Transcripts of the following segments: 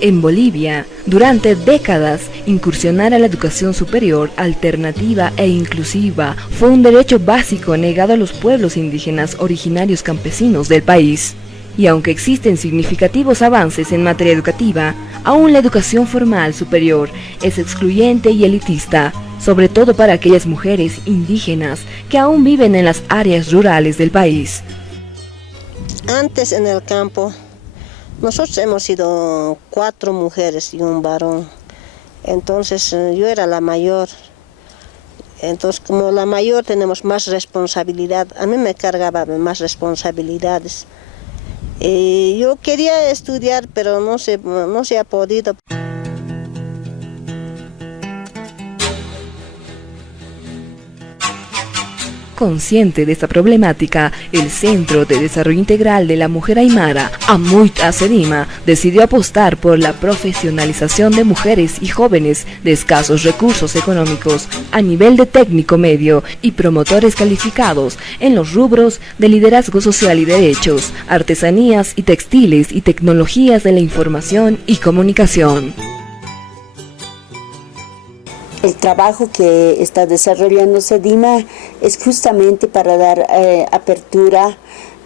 En Bolivia, durante décadas, incursionar a la educación superior, alternativa e inclusiva fue un derecho básico negado a los pueblos indígenas originarios campesinos del país. Y aunque existen significativos avances en materia educativa, aún la educación formal superior es excluyente y elitista, sobre todo para aquellas mujeres indígenas que aún viven en las áreas rurales del país. Antes en el campo, nosotros hemos sido 4 mujeres y un varón. Entonces yo era la mayor. Entonces como la mayor tenemos más responsabilidad. A mí me cargaba más responsabilidades. Yo quería estudiar, pero no se ha podido. Consciente de esta problemática, el Centro de Desarrollo Integral de la Mujer Aymara, AMUYT Sedima, decidió apostar por la profesionalización de mujeres y jóvenes de escasos recursos económicos a nivel de técnico medio y promotores calificados en los rubros de liderazgo social y derechos, artesanías y textiles y tecnologías de la información y comunicación. El trabajo que está desarrollando Sedima es justamente para dar apertura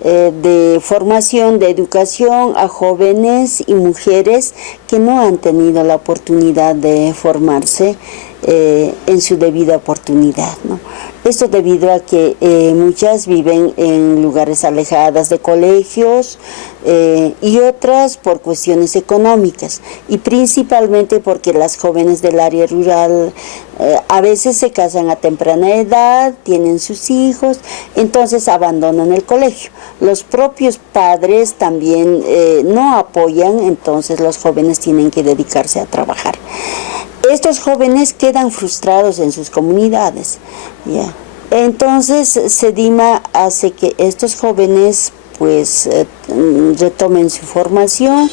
de formación, de educación a jóvenes y mujeres que no han tenido la oportunidad de formarse en su debida oportunidad, ¿no? Esto debido a que muchas viven en lugares alejados de colegios y otras por cuestiones económicas y principalmente porque las jóvenes del área rural a veces se casan a temprana edad, tienen sus hijos, entonces abandonan el colegio. Los propios padres también no apoyan, entonces los jóvenes tienen que dedicarse a trabajar. Estos jóvenes quedan frustrados en sus comunidades, ¿ya? Entonces Sedima hace que estos jóvenes pues retomen su formación.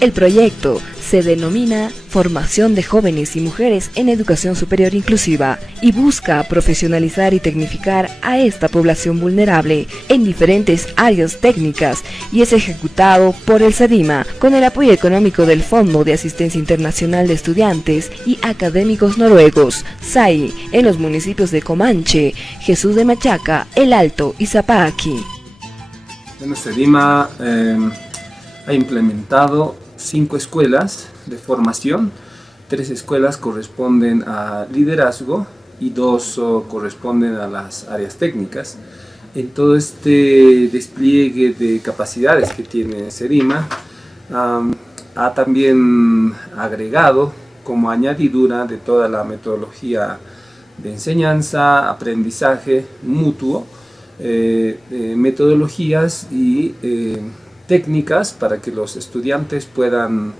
El proyecto se denomina Formación de Jóvenes y Mujeres en Educación Superior Inclusiva y busca profesionalizar y tecnificar a esta población vulnerable en diferentes áreas técnicas y es ejecutado por el Sedima con el apoyo económico del Fondo de Asistencia Internacional de Estudiantes y Académicos Noruegos, SAI, en los municipios de Comanche, Jesús de Machaca, El Alto y Zapaqui. Bueno, Sedima ha implementado 5 escuelas de formación, 3 escuelas corresponden a liderazgo y 2 corresponden a las áreas técnicas. En todo este despliegue de capacidades que tiene Sedima, ha también agregado como añadidura de toda la metodología de enseñanza, aprendizaje mutuo, metodologías y técnicas para que los estudiantes puedan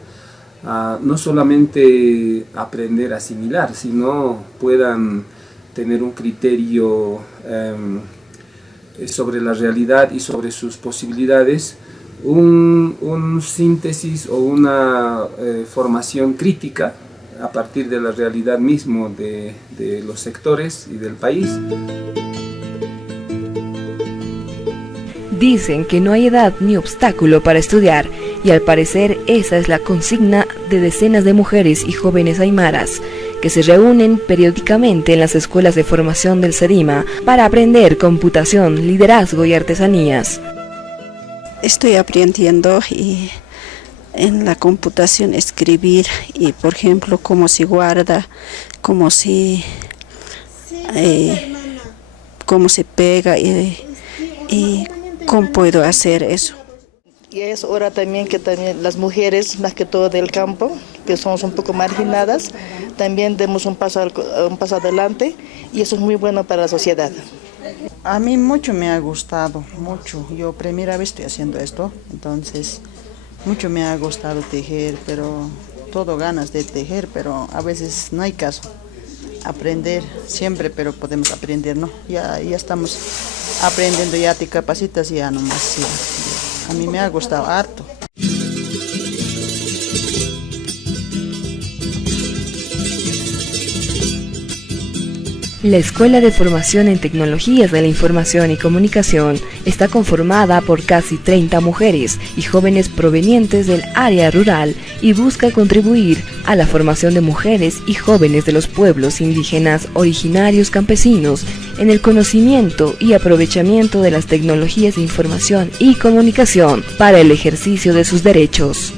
no solamente aprender a asimilar, sino puedan tener un criterio sobre la realidad y sobre sus posibilidades, un síntesis o una formación crítica a partir de la realidad mismo de los sectores y del país. Dicen que no hay edad ni obstáculo para estudiar y al parecer esa es la consigna de decenas de mujeres y jóvenes aymaras que se reúnen periódicamente en las escuelas de formación del Sedima para aprender computación, liderazgo y artesanías. Estoy aprendiendo en la computación escribir y por ejemplo cómo se guarda, cómo se pega y cómo puedo hacer eso. Y es hora también que las mujeres, más que todo del campo, que somos un poco marginadas, también demos un paso adelante y eso es muy bueno para la sociedad. A mí mucho me ha gustado, mucho. Yo primera vez estoy haciendo esto, entonces mucho me ha gustado tejer, pero todo ganas de tejer, pero a veces no hay caso. Aprender siempre, pero podemos aprender, ¿no? Ya estamos aprendiendo, ya te capacitas y ya nomás. Sí. A mí me ha gustado harto. La Escuela de Formación en Tecnologías de la Información y Comunicación está conformada por casi 30 mujeres y jóvenes provenientes del área rural y busca contribuir a la formación de mujeres y jóvenes de los pueblos indígenas originarios campesinos en el conocimiento y aprovechamiento de las tecnologías de información y comunicación para el ejercicio de sus derechos.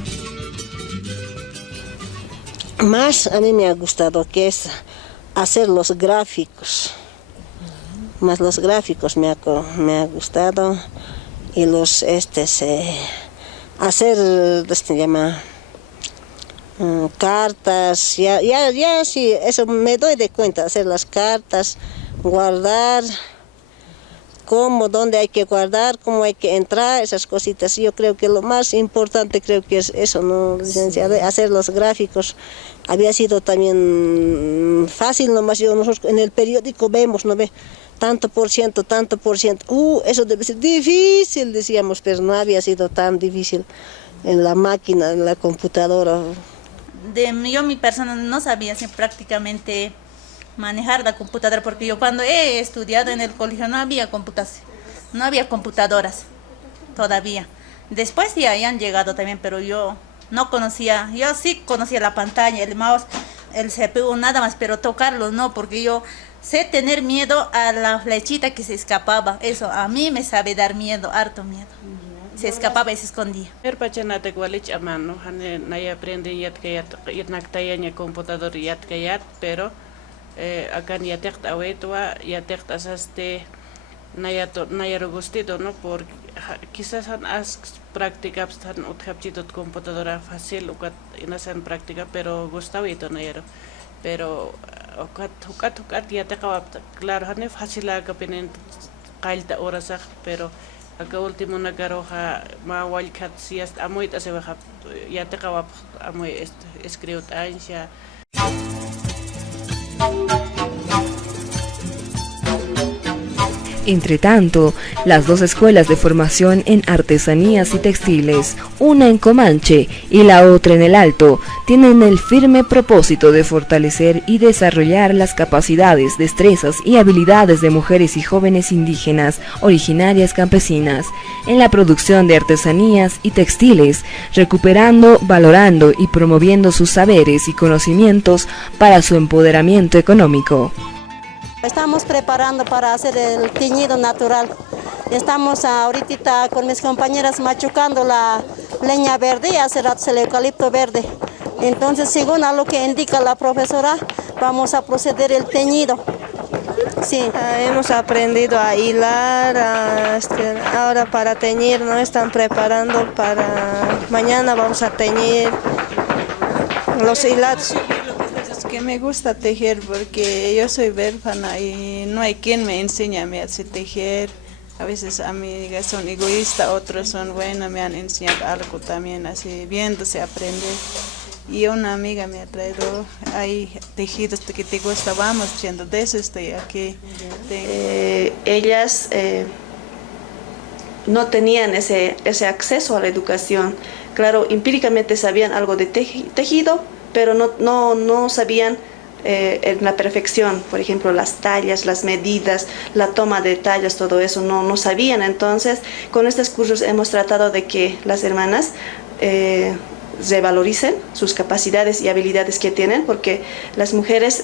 Más a mí me ha gustado que es hacer los gráficos, más los gráficos me ha gustado y los hacer cartas, ya sí, eso me doy de cuenta, hacer las cartas, guardar, dónde hay que guardar, cómo hay que entrar, esas cositas. Yo creo que lo más importante creo que es eso, ¿no, licenciada? Hacer los gráficos. Había sido también fácil, nomás nosotros en el periódico vemos, ¿no ve? Tanto por ciento. Eso debe ser difícil, decíamos, pero no había sido tan difícil en la máquina, en la computadora. Yo, mi persona, no sabía si prácticamente manejar la computadora, porque yo cuando he estudiado en el colegio no había computación, no había computadoras todavía. Después ya han llegado también, pero yo no conocía, yo sí conocía la pantalla, el mouse, el CPU, nada más, pero tocarlo no, porque yo sé tener miedo a la flechita que se escapaba, eso a mí me sabe dar miedo, harto miedo. Se escapaba y se escondía. Pero acá ya te ya te asaste naya gustido, ¿no? Por quizás has práctica han utjapchito computadora fácil en esa práctica, pero gustavito nayaro, pero ukat ya te acaba claro han fácil a que penen calta horas, pero acá último nagaroja ma walkat si hasta amoy te se baja ya te acaba amoy escrito ansia. Entre tanto, las dos escuelas de formación en artesanías y textiles, una en Comanche y la otra en el Alto, tienen el firme propósito de fortalecer y desarrollar las capacidades, destrezas y habilidades de mujeres y jóvenes indígenas originarias campesinas en la producción de artesanías y textiles, recuperando, valorando y promoviendo sus saberes y conocimientos para su empoderamiento económico. Estamos preparando para hacer el teñido natural. Estamos ahorita con mis compañeras machucando la leña verde y hacer el eucalipto verde. Entonces, según a lo que indica la profesora, vamos a proceder el teñido. Sí. Hemos aprendido a hilar, ahora para teñir, ¿no? Están preparando para mañana vamos a teñir los hilados. Que me gusta tejer porque yo soy huérfana y no hay quien me enseñe a hacer tejer. A veces amigas son egoístas, otros son buenas, me han enseñado algo también, así viéndose aprender. Y una amiga me ha traído ahí tejidos que te gusta, vamos diciendo, de eso estoy aquí. Ellas no tenían ese acceso a la educación. Claro, empíricamente sabían algo de tejido, pero no sabían en la perfección, por ejemplo, las tallas, las medidas, la toma de tallas, todo eso no sabían. Entonces, con estos cursos hemos tratado de que las hermanas revaloricen sus capacidades y habilidades que tienen, porque las mujeres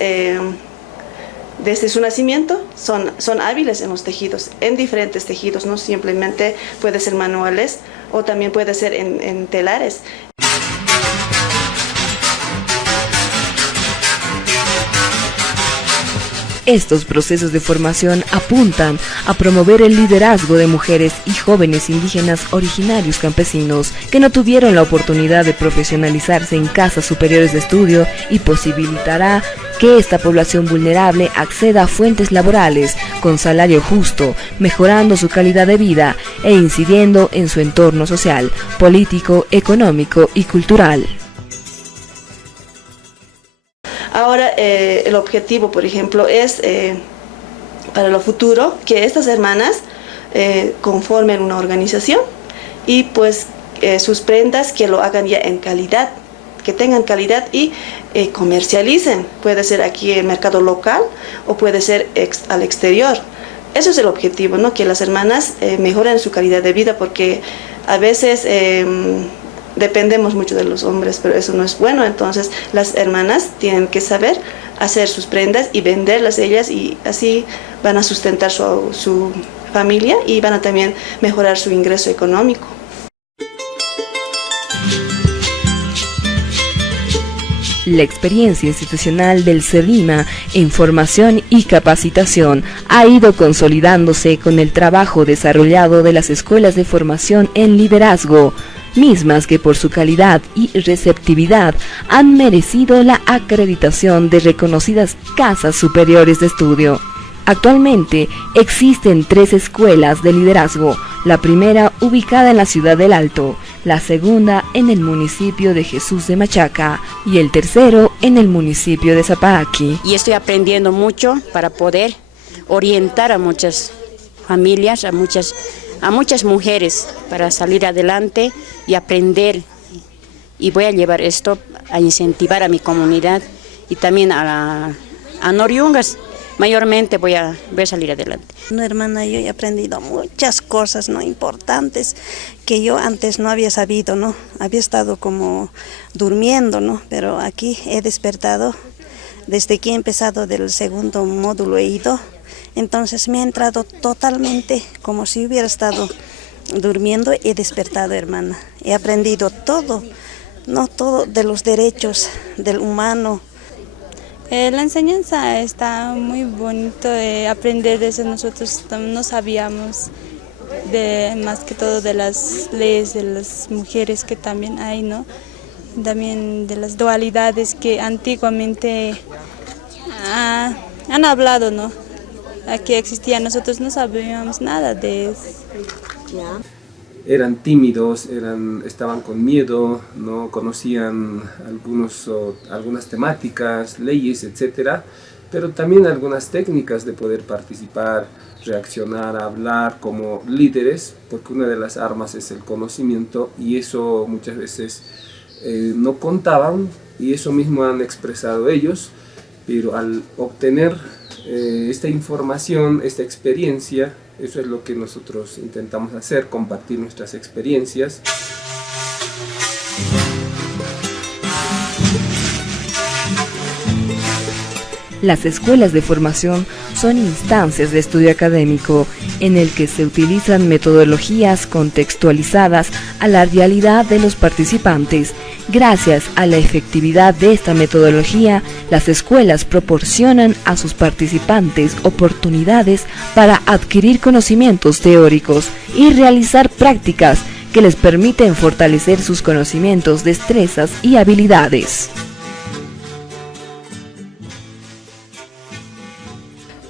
desde su nacimiento son hábiles en los tejidos, en diferentes tejidos, no simplemente puede ser manuales o también puede ser en telares. Estos procesos de formación apuntan a promover el liderazgo de mujeres y jóvenes indígenas originarios campesinos que no tuvieron la oportunidad de profesionalizarse en casas superiores de estudio y posibilitará que esta población vulnerable acceda a fuentes laborales con salario justo, mejorando su calidad de vida e incidiendo en su entorno social, político, económico y cultural. Ahora el objetivo, por ejemplo, es para lo futuro que estas hermanas conformen una organización y pues sus prendas que lo hagan ya en calidad, que tengan calidad y comercialicen. Puede ser aquí en el mercado local o puede ser al exterior. Eso es el objetivo, ¿no? Que las hermanas mejoren su calidad de vida, porque a veces dependemos mucho de los hombres, pero eso no es bueno. Entonces las hermanas tienen que saber hacer sus prendas y venderlas ellas, y así van a sustentar su familia y van a también mejorar su ingreso económico. La experiencia institucional del CEDIMA en formación y capacitación ha ido consolidándose con el trabajo desarrollado de las escuelas de formación en liderazgo, mismas que por su calidad y receptividad han merecido la acreditación de reconocidas casas superiores de estudio. Actualmente existen 3 escuelas de liderazgo, la primera ubicada en la ciudad del Alto, la segunda en el municipio de Jesús de Machaca y el tercero en el municipio de Zapaqui. Y estoy aprendiendo mucho para poder orientar a muchas familias, a muchas mujeres para salir adelante y aprender. Y voy a llevar esto a incentivar a mi comunidad y también a Noriungas. Mayormente voy a salir adelante. No, hermana, yo he aprendido muchas cosas, ¿no?, importantes que yo antes no había sabido, ¿no? Había estado como durmiendo, ¿no? Pero aquí he despertado. Desde que he empezado del segundo módulo he ido. Entonces me ha entrado totalmente como si hubiera estado durmiendo. He despertado, hermana. He aprendido todo, ¿no? Todo de los derechos del humano. La enseñanza está muy bonito, aprender de eso. Nosotros no sabíamos más que todo de las leyes de las mujeres que también hay, ¿no? También de las dualidades que antiguamente han hablado, ¿no? Que existían. Nosotros no sabíamos nada de eso. Eran tímidos, estaban con miedo, no conocían algunas temáticas, leyes, etcétera, pero también algunas técnicas de poder participar, reaccionar, hablar como líderes, porque una de las armas es el conocimiento, y eso muchas veces no contaban, y eso mismo han expresado ellos, pero al obtener esta información, esta experiencia, eso es lo que nosotros intentamos hacer, compartir nuestras experiencias. Las escuelas de formación son instancias de estudio académico en el que se utilizan metodologías contextualizadas a la realidad de los participantes. Gracias a la efectividad de esta metodología, las escuelas proporcionan a sus participantes oportunidades para adquirir conocimientos teóricos y realizar prácticas que les permiten fortalecer sus conocimientos, destrezas y habilidades.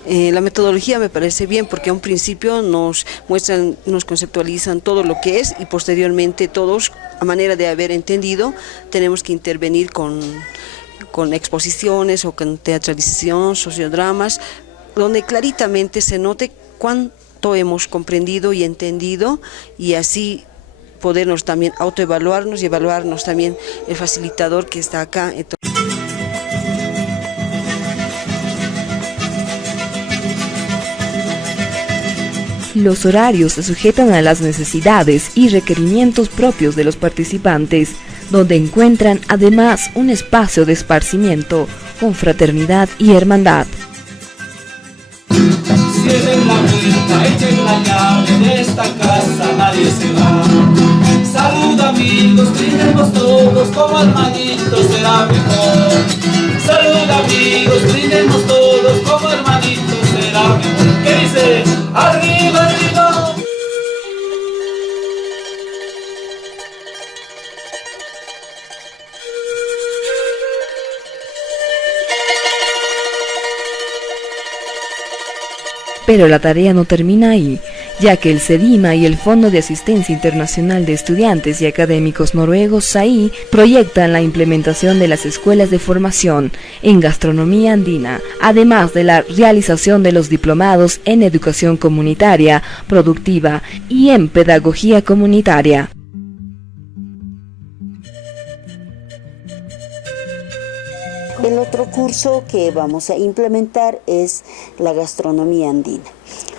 La metodología me parece bien porque a un principio nos muestran, nos conceptualizan todo lo que es, y posteriormente todos, a manera de haber entendido, tenemos que intervenir con exposiciones o con teatralización, sociodramas, donde claritamente se note cuánto hemos comprendido y entendido, y así podernos también autoevaluarnos y evaluarnos también el facilitador que está acá. Los horarios se sujetan a las necesidades y requerimientos propios de los participantes, donde encuentran además un espacio de esparcimiento, con fraternidad y hermandad. Cierren la puerta, echen la llave de esta casa, nadie se va. Salud amigos, brindemos todos, como hermanitos será mejor. Salud amigos, brindemos todos, como hermanitos será mejor. ¿Qué dice? ¡Arriba, arriba! Pero la tarea no termina ahí, ya que el CEDIMA y el Fondo de Asistencia Internacional de Estudiantes y Académicos Noruegos, SAI, proyectan la implementación de las escuelas de formación en gastronomía andina, además de la realización de los diplomados en educación comunitaria, productiva y en pedagogía comunitaria. El otro curso que vamos a implementar es la gastronomía andina.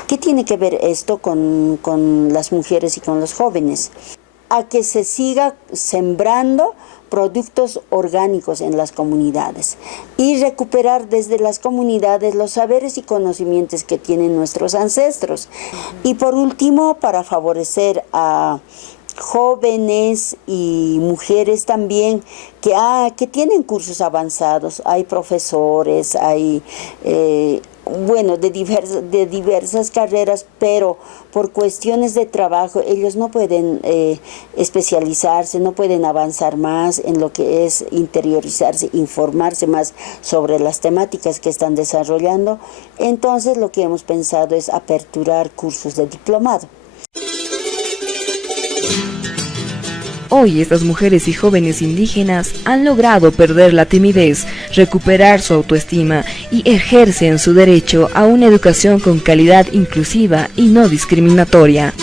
¿Qué tiene que ver esto con las mujeres y con los jóvenes? A que se siga sembrando productos orgánicos en las comunidades y recuperar desde las comunidades los saberes y conocimientos que tienen nuestros ancestros. Y por último, para favorecer a jóvenes y mujeres también que tienen cursos avanzados, hay profesores, hay de diversas carreras, pero por cuestiones de trabajo ellos no pueden especializarse, no pueden avanzar más en lo que es interiorizarse, informarse más sobre las temáticas que están desarrollando. Entonces lo que hemos pensado es aperturar cursos de diplomado. Hoy estas mujeres y jóvenes indígenas han logrado perder la timidez, recuperar su autoestima y ejercen su derecho a una educación con calidad inclusiva y no discriminatoria.